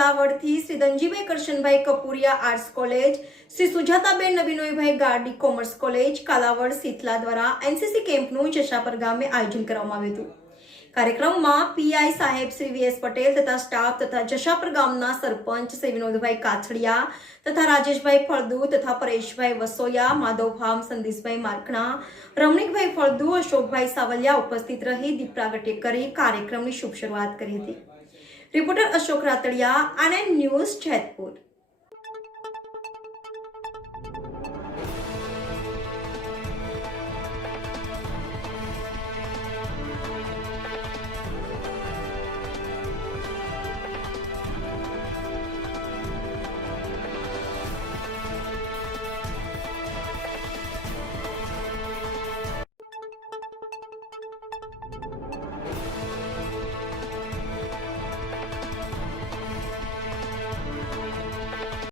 કાલાવડથી Shri Dhanjibhai Karshanbhai Kapuriya arts college, Shri Sujataben નવીનોઈભાઈ Gardi commerce college Kalavad Shitala દ્વારા NCC કેમ્પનું જશાપર ગામે આયોજન કરવામાં આવ્યું હતું। કાર્યક્રમમાં પીઆઈ સાહેબ શ્રી વીએસ પટેલ તથા સ્ટાફ તથા જશાપર ગામના સરપંચ શ્રી વિનોદભાઈ કાછડિયા તથા રાજેશભાઈ ફળદુ તથા પરેશભાઈ વસોયા, માધવભામ સંદીશભાઈ મારકણા, રમણીકભાઈ ફળદુ, અશોકભાઈ સાવલિયા ઉપસ્થિત રહી દીપ પ્રાગટ્ય કરી કાર્યક્રમની શુભ શરૂઆત કરી હતી। રિપોર્ટર અશોક રાતડિયા, આનંદ ન્યૂઝ, જેતપુર।